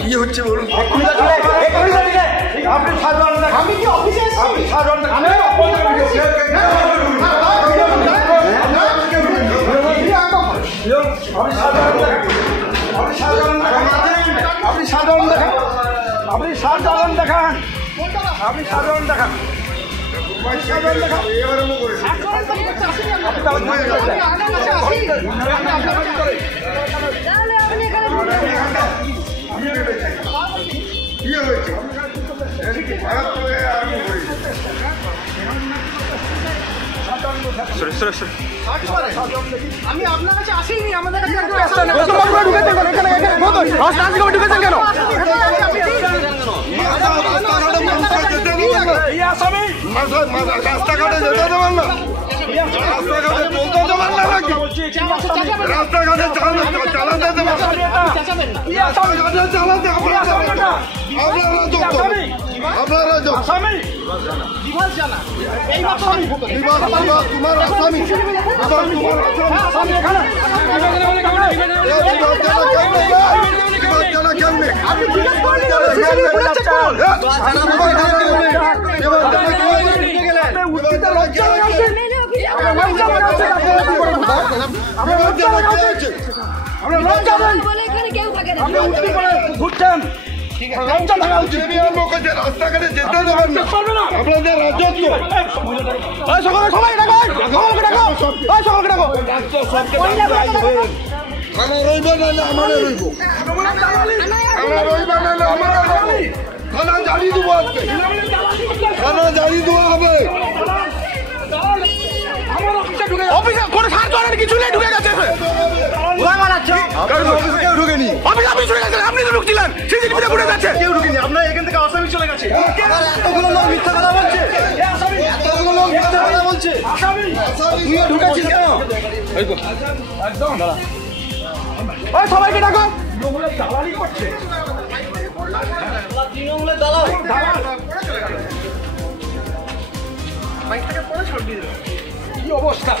কি হচ্ছে বলুন? আপনি আমি কি অফিসে আপনি সাধারণ দেখান, আপনি সাধারণ দেখান, আপনি সাধারণ দেখান, আমি আপনার কাছে আসিনি, আমাদের কাছে ঢুকেছেন কেন? রাস্তাঘাটে যেতে দেবেন না, রাস্তাঘাটে চলতে দেবেন না নাকি? রাস্তাঘাটে চালাতে দেবেন, রাস্তাঘাটে চালাতে আপনারা ঘুরছেন, রাস্তাঘাটে যেতে দেবেন না, আপনাদের রাজত্ব। সবাই ডাকো, সকলকে ডাকো, থানা রইবে নাহলে আমারে রইব, থানা রইবে নাহলে আমারে রইব, থানা জানিয়ে দেবো আজকে, থানা জানিয়ে দেওয়া হবে। অফিসে কোনো সার করার কিছু নেই, ঢুকে গেছে, ঢুকেনি, আপনি তো ঢুকছিলেন, সিসিটিভিতে ঘুরে যাচ্ছে, কেউ ঢুকেনি, আপনার এখান থেকে আসামি চলে গেছে, এতগুলো লোক মিথ্যা কথা বলছে, এতগুলো লোক মিথ্যা কথা বলছে, তুই ঢুকেছিস কেন? একদম ওই সবাইকে ডাকো, দালালি করছে, তৃণমূলের দালাল, বাইক থেকে পরে ছাড় দিয়ে দেবে, কি অবস্থা,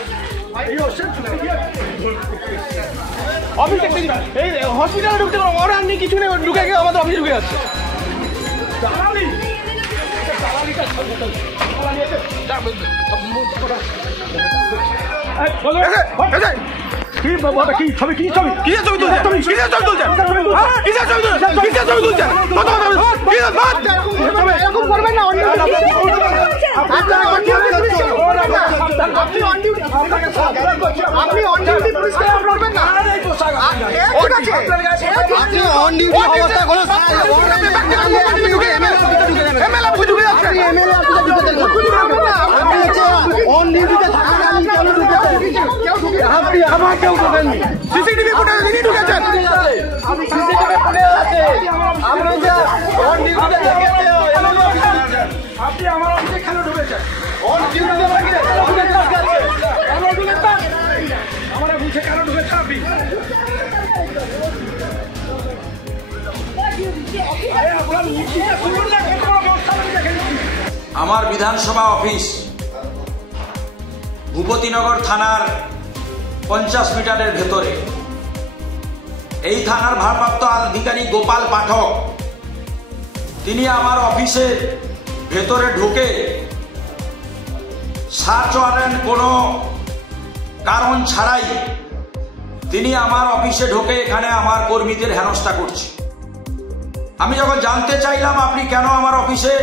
হসপিটালে ঢুকতে পারবো, ওরা আপনি কিছু নেই, ঢুকে গিয়ে আমাদের অফিসে ঢুকে যাচ্ছে। কি ছবি, কি ছবি, কিসের ছবি তুলছেন, কিসের ছবি তুলছেন, কিসের ছবি তুলছেন, কিসের ছবি তুলছেন, এরকম করবেন না, আপনি অন ডিউটি পুলিশকে করবেন না, আপনি অন ডিউটি অবস্থা কোনো এমএলএ ঢুকে যাচ্ছে, এমএলএ অন ডিউটিতে আপনি আমার কেউ ঢুকেননি, সিসিটিভি ফুটেজে তিনি ঢুকেছেন, সিসিটিভি ফুটেজ আছে, আপনি যে অন ডিউটিতে দেখেছেন, আপনি আমার অফিসে কেন ঢুকেছেন, অন ডিউটিতে আমরা বুঝে কেন ঢুকেছেন আপনি? আমার বিধানসভা অফিস ভূপতিনগর থানার 50 মিটারের ভেতরে। এই থানার ভারপ্রাপ্ত আধিকারিক গোপাল পাঠক তিনি আমার অফিসের ভেতরে ঢুকে সার্চ ওয়ারেন্ট কোনো কারণ ছাড়াই তিনি আমার অফিসে ঢুকে এখানে আমার কর্মীদের হেনস্থা করছে। আমি যখন জানতে চাইলাম আপনি কেন আমার অফিসে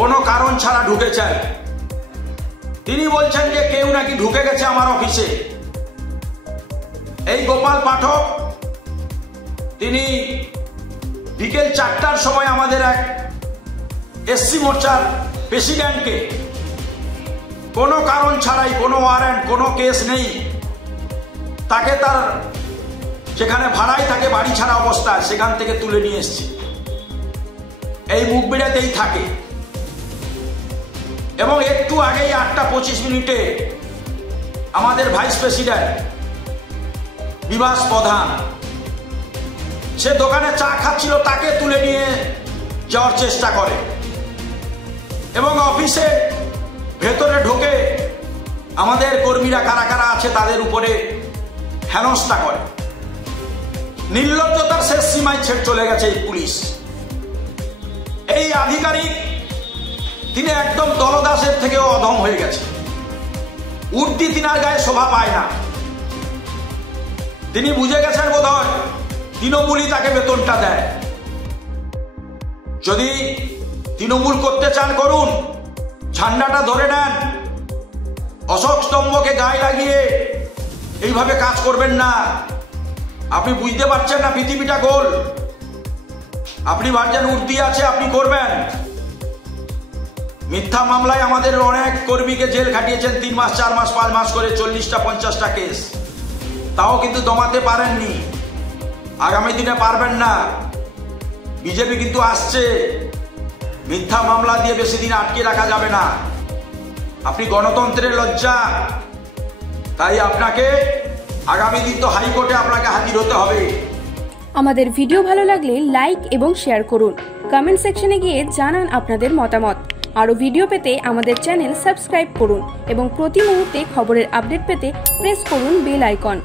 কোনো কারণ ছাড়া ঢুকেছেন, তিনি বলছেন যে কেউ নাকি ঢুকে গেছে আমার অফিসে। এই গোপাল পাঠক তিনি বিকেল 4টার সময় আমাদের এক এসসি মোর্চার প্রেসিডেন্টকে কোনো কারণ ছাড়াই, কোনো ওয়ারেন্ট, কোনো কেস নেই, তাকে তার যেখানে ভাড়ায় থাকে বাড়ি ছাড়া অবস্থায় সেখান থেকে তুলে নিয়ে এসছে। এই মুখবিড়াতেই থাকে এবং একটু আগেই 8:25 আমাদের ভাইস প্রেসিডেন্ট বিভাস প্রধান সে দোকানে চা খাচ্ছিল, তাকে তুলে নিয়ে যাওয়ার চেষ্টা করে এবং অফিসে ভেতরে ঢোকে আমাদের কর্মীরা কারা কারা আছে তাদের উপরে হেনস্থা করে। নির্লজ্জতার শেষ সীমায় চলে গেছে এই পুলিশ। এই আধিকারিক তিনি একদম দলদাসের থেকেও অধম হয়ে গেছে। উর্দি তিনার গায়ে শোভা পায় না। তিনি বুঝে গেছেন বোধহয় তৃণমূলই তাকে বেতনটা দেয়। যদি তৃণমূল করতে চান করুন, ঝান্ডাটা ধরে নেন, অশোক স্তম্ভকে গায়ে লাগিয়ে এইভাবে কাজ করবেন না। আপনি বুঝতে পারছেন না পৃথিবীটা গোল। আপনি ভাবছেন উর্দি আছে আপনি করবেন। মিথ্যা মামলায় আমাদের অনেক কর্মীকে জেল খাটিয়েছেন 3 মাস 4 মাস 5 মাস করে, 40টা 50টা কেস, তাও কিন্তু দমাতে পারেননি। আগামী দিনে পারবেন না। বিজেপি কিন্তু আসছে, মিথ্যা মামলা দিয়ে বেশি দিন আটকে রাখা যাবে না। আপনি গণতন্ত্রের লজ্জা, তাই আপনাকে আগামী দিন তো হাইকোর্টে আপনাকে হাজির হতে হবে। আমাদের ভিডিও ভালো লাগলে লাইক এবং শেয়ার করুন। কমেন্ট সেকশনে গিয়ে জানান আপনাদের মতামত। আরও ভিডিও পেতে আমাদের চ্যানেল সাবস্ক্রাইব করুন এবং প্রতি মুহূর্তে খবরের আপডেট পেতে প্রেস করুন বেল আইকন।